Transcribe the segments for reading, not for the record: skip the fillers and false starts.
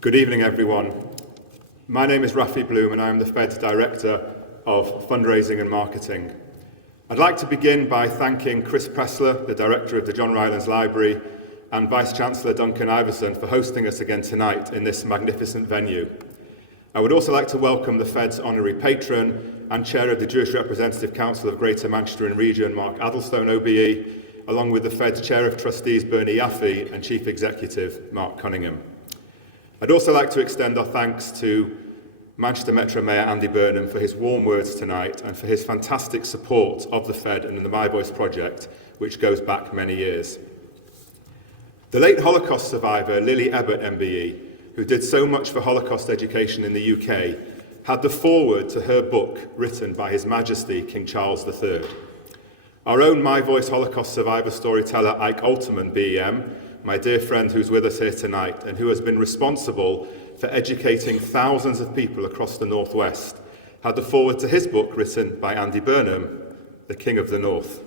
Good evening, everyone. My name is Raphi Bloom and I am the Fed's Director of Fundraising and Marketing. I'd like to begin by thanking Pressler, the Director of the John Rylands Library, and Vice Chancellor Duncan Ivison for hosting us again tonight in this magnificent venue. I would also like to welcome the Fed's Honorary Patron and Chair of the Jewish Representative Council of Greater Manchester and Region, Mark Addlestone OBE, along with the Fed's Chair of Trustees, Bernie Yaffe, and Chief Executive, Mark Cunningham. I'd also like to extend our thanks to Manchester Metro Mayor Andy Burnham for his warm words tonight and for his fantastic support of the Fed and the My Voice project, which goes back many years. The late Holocaust survivor Lily Ebert MBE, who did so much for Holocaust education in the UK, had the foreword to her book written by His Majesty King Charles III. Our own My Voice Holocaust survivor storyteller Ike Alterman BEM, my dear friend who's with us here tonight and who has been responsible for educating thousands of people across the Northwest, had the foreword to his book written by Andy Burnham, the King of the North.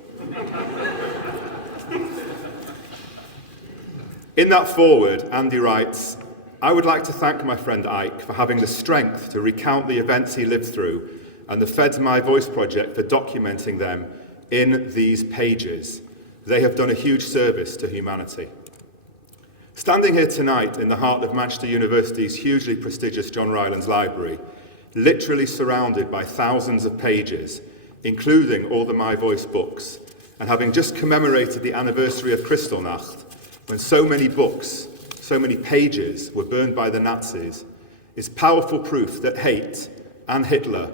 In that foreword, Andy writes, "I would like to thank my friend Ike for having the strength to recount the events he lived through and the Fed's My Voice project for documenting them in these pages. They have done a huge service to humanity." Standing here tonight in the heart of Manchester University's hugely prestigious John Rylands Library, literally surrounded by thousands of pages, including all the My Voice books, and having just commemorated the anniversary of Kristallnacht, when so many books, so many pages were burned by the Nazis, is powerful proof that hate and Hitler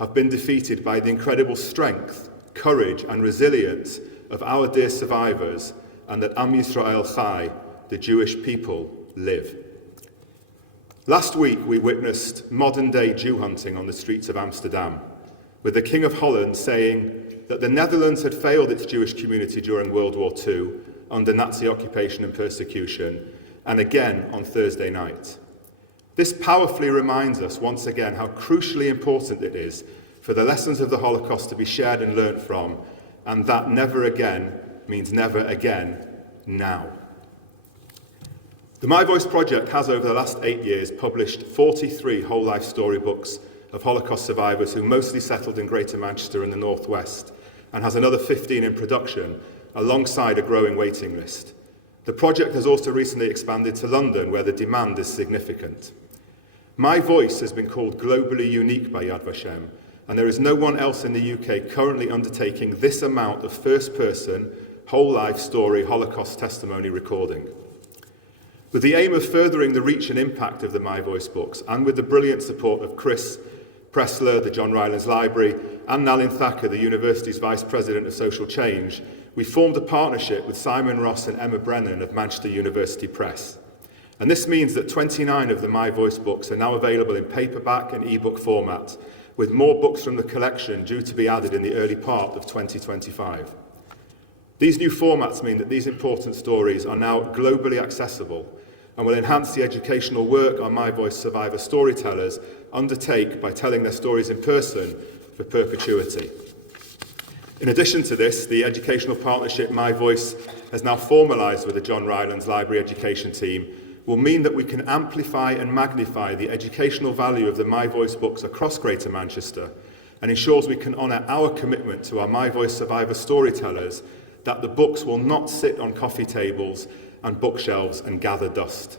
have been defeated by the incredible strength, courage and resilience of our dear survivors, and that Am Yisrael Chai, the Jewish people, live. Last week we witnessed modern-day Jew hunting on the streets of Amsterdam, with the King of Holland saying that the Netherlands had failed its Jewish community during World War II under Nazi occupation and persecution, and again on Thursday night. This powerfully reminds us once again how crucially important it is for the lessons of the Holocaust to be shared and learnt from, and that never again means never again now. The My Voice project has over the last 8 years published 43 whole life storybooks of Holocaust survivors who mostly settled in Greater Manchester and the North West, and has another 15 in production alongside a growing waiting list. The project has also recently expanded to London, where the demand is significant. My Voice has been called globally unique by Yad Vashem, and there is no one else in the UK currently undertaking this amount of first-person, whole-life story Holocaust testimony recording. With the aim of furthering the reach and impact of the My Voice books, and with the brilliant support of Chris Pressler, the John Rylands Library, and Nalin Thacker, the university's Vice President of Social Change, we formed a partnership with Simon Ross and Emma Brennan of Manchester University Press. And this means that 29 of the My Voice books are now available in paperback and ebook format, with more books from the collection due to be added in the early part of 2025. These new formats mean that these important stories are now globally accessible and will enhance the educational work our My Voice Survivor Storytellers undertake by telling their stories in person for perpetuity. In addition to this, the educational partnership My Voice has now formalised with the John Rylands Library education team will mean that we can amplify and magnify the educational value of the My Voice books across Greater Manchester, and ensures we can honour our commitment to our My Voice Survivor Storytellers that the books will not sit on coffee tables and bookshelves and gather dust.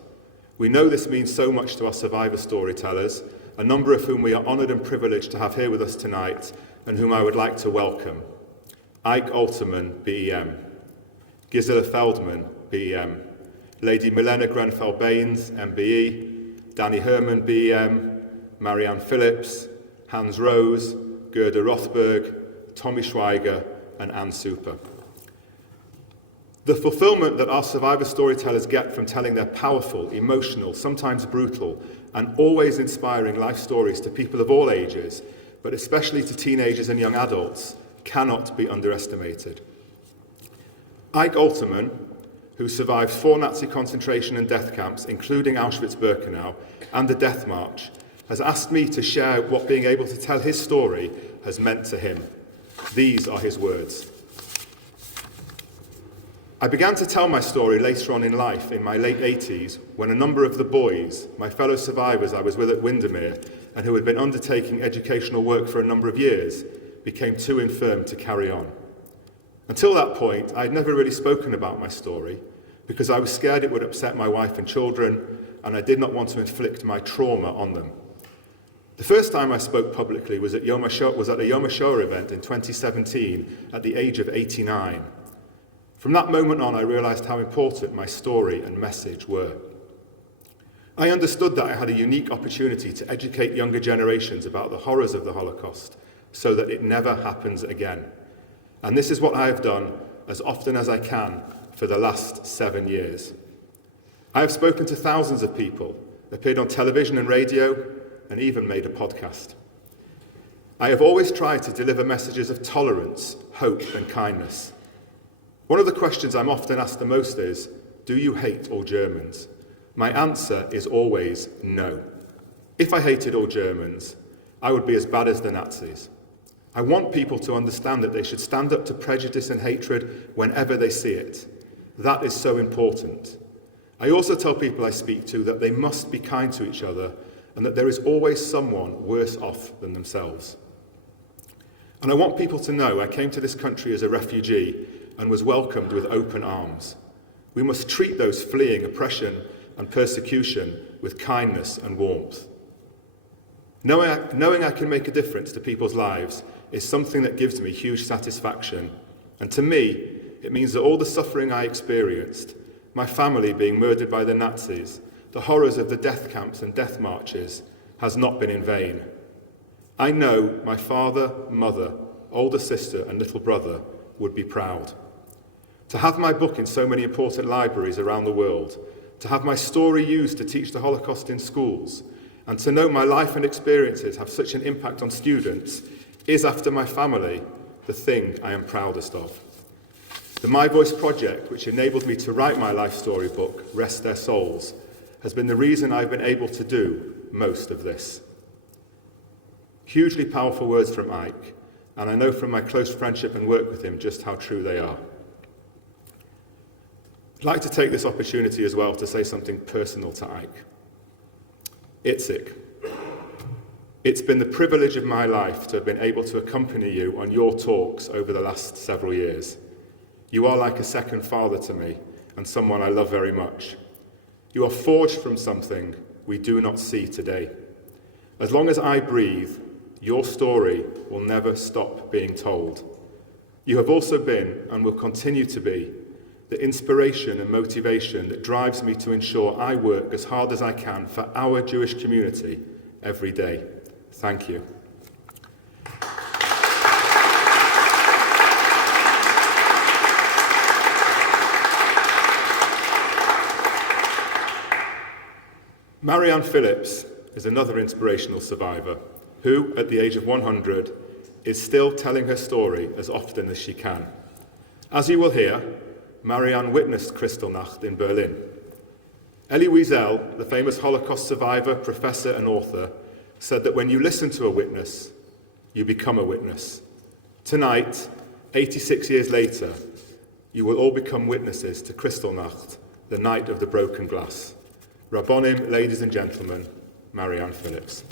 We know this means so much to our survivor storytellers, a number of whom we are honoured and privileged to have here with us tonight, and whom I would like to welcome. Ike Alterman, BEM, Gisela Feldman, BEM, Lady Milena Grenfell-Baines, MBE, Danny Herman, BEM, Marianne Phillips, Hans Rose, Gerda Rothberg, Tommy Schweiger, and Anne Super. The fulfillment that our survivor storytellers get from telling their powerful, emotional, sometimes brutal, and always inspiring life stories to people of all ages, but especially to teenagers and young adults, cannot be underestimated. Ike Alterman, who survived 4 Nazi concentration and death camps, including Auschwitz-Birkenau and the Death March, has asked me to share what being able to tell his story has meant to him. These are his words. I began to tell my story later on in life, in my late 80s, when a number of the boys, my fellow survivors I was with at Windermere, and who had been undertaking educational work for a number of years, became too infirm to carry on. Until that point, I had never really spoken about my story, because I was scared it would upset my wife and children, and I did not want to inflict my trauma on them. The first time I spoke publicly was at a Yom HaShoah event in 2017 at the age of 89. From that moment on, I realized how important my story and message were. I understood that I had a unique opportunity to educate younger generations about the horrors of the Holocaust so that it never happens again. And this is what I have done as often as I can for the last 7 years. I have spoken to thousands of people, appeared on television and radio, and even made a podcast. I have always tried to deliver messages of tolerance, hope, and kindness. One of the questions I'm often asked the most is, do you hate all Germans? My answer is always no. If I hated all Germans, I would be as bad as the Nazis. I want people to understand that they should stand up to prejudice and hatred whenever they see it. That is so important. I also tell people I speak to that they must be kind to each other and that there is always someone worse off than themselves. And I want people to know I came to this country as a refugee and was welcomed with open arms. We must treat those fleeing oppression and persecution with kindness and warmth. Knowing I can make a difference to people's lives is something that gives me huge satisfaction. And to me, it means that all the suffering I experienced, my family being murdered by the Nazis, the horrors of the death camps and death marches, has not been in vain. I know my father, mother, older sister and little brother would be proud. To have my book in so many important libraries around the world, to have my story used to teach the Holocaust in schools, and to know my life and experiences have such an impact on students is, after my family, the thing I am proudest of. The My Voice project, which enabled me to write my life story book, Rest Their Souls, has been the reason I've been able to do most of this. Hugely powerful words from Ike, and I know from my close friendship and work with him just how true they are. I'd like to take this opportunity as well to say something personal to Ike. Itzik, it's been the privilege of my life to have been able to accompany you on your talks over the last several years. You are like a second father to me and someone I love very much. You are forged from something we do not see today. As long as I breathe, your story will never stop being told. You have also been, and will continue to be, the inspiration and motivation that drives me to ensure I work as hard as I can for our Jewish community every day. Thank you. Marianne Phillips is another inspirational survivor who, at the age of 100, is still telling her story as often as she can. As you will hear, Marianne witnessed Kristallnacht in Berlin. Elie Wiesel, the famous Holocaust survivor, professor and author, said that when you listen to a witness, you become a witness. Tonight, 86 years later, you will all become witnesses to Kristallnacht, the night of the broken glass. Rabbonim, ladies and gentlemen, Marianne Phillips.